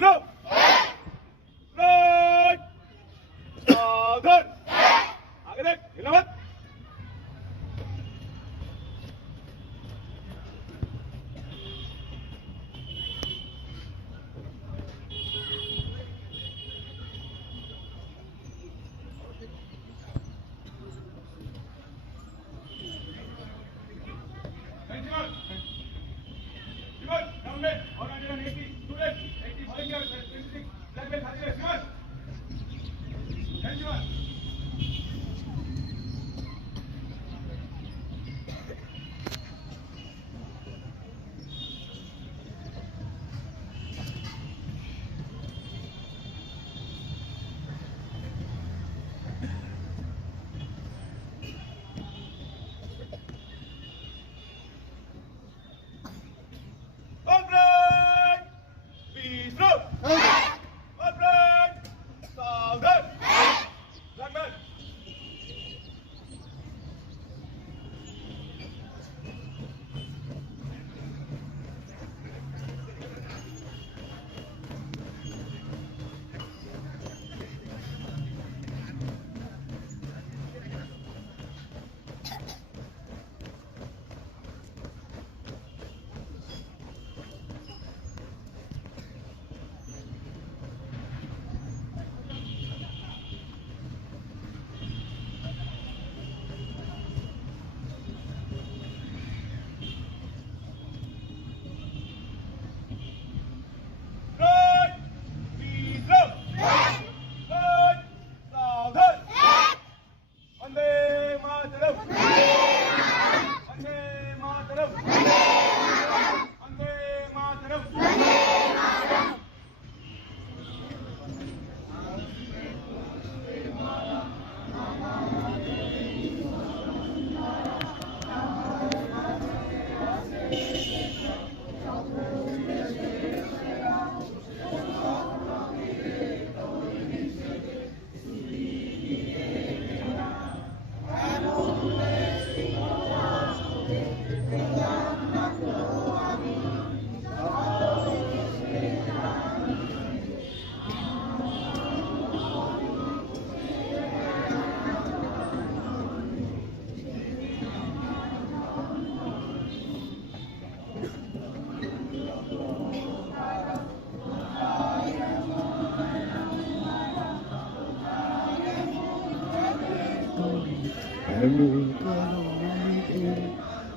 no.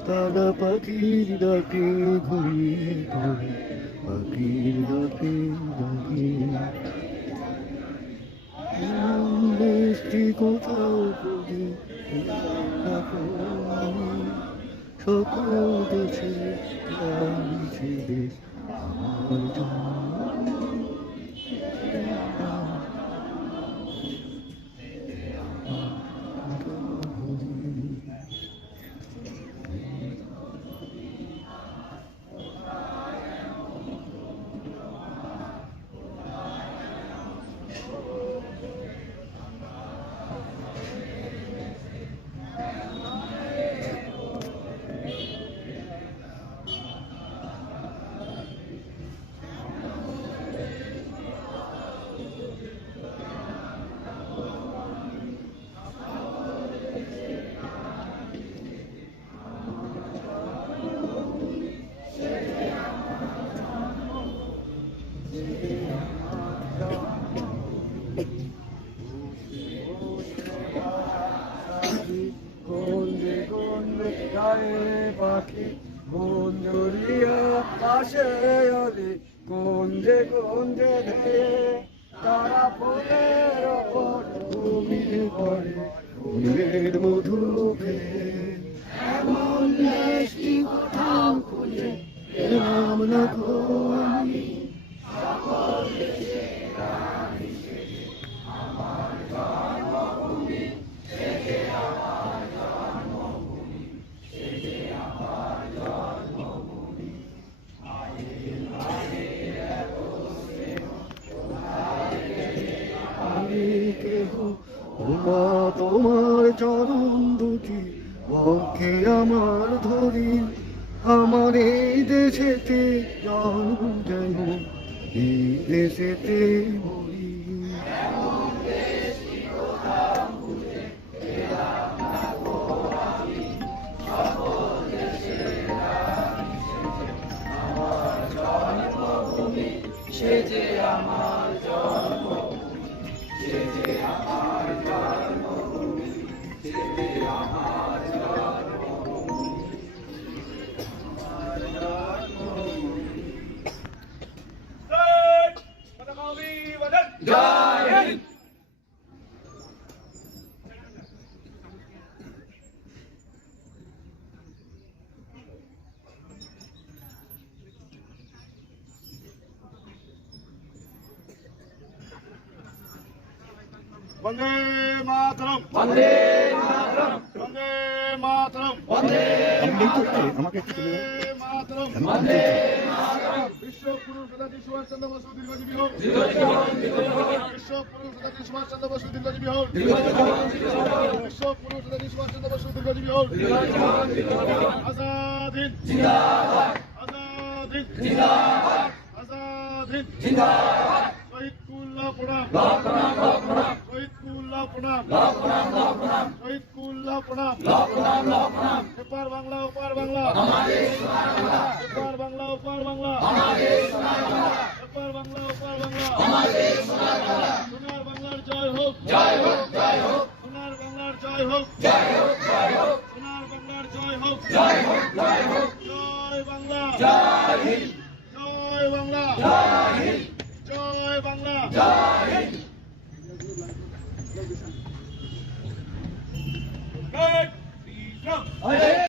তারা পাখির ডাকে ঘুরিয়ে পড়ে পাখির ডাকে ডাকে কোথাও করে সকল দেশে আমার জন্য ডাকে বন্ধুরিয়া আসে অলি গঞ্জে গঞ্জে ধেয়ে তারা ফুলের ওপর পড়ে। ফুলের মধু এমন দেশটি কোথাও খুঁজে এলাম না খোঁজ ওমা, তোমার চরণ দুটি বক্ষে আমার ধরি। আমার এই দেশেতে জন্ম যেন, এই দেশেতে মরি। জয় বন্দে মাতরম। বন্দে মাতরম। বন্দে মাতরম। আমি করতে আমাকে একটু তুলে দাও। মাতরম। আমি বিশ্ব পুরুষ নেতাজি সুভাষ চন্দ্র বসু দীর্ঘজীবী হোক। বিশ্ব পুরুষ নেতাজি সুভাষ চন্দ্র বসু দীর্ঘজীবী হোক। বিশ্ব নেতাজি সুভাষ বসু দীর্ঘজীবী হোক। আজাদ হিন্দ আজাদ হিন্দ আজাদ হিন্দ শহীদ কুল্লা প্রণাম প্রণাম শহীদ কুল্লা প্রণাম এপার বাংলা ওপার বাংলা। এপার বাংলা ওপার বাংলা। এপার বাংলা ওপার বাংলা। সোনার বাংলার জয় হোক। জয় হোক জয় হোক। সোনার বাংলার জয় হোক।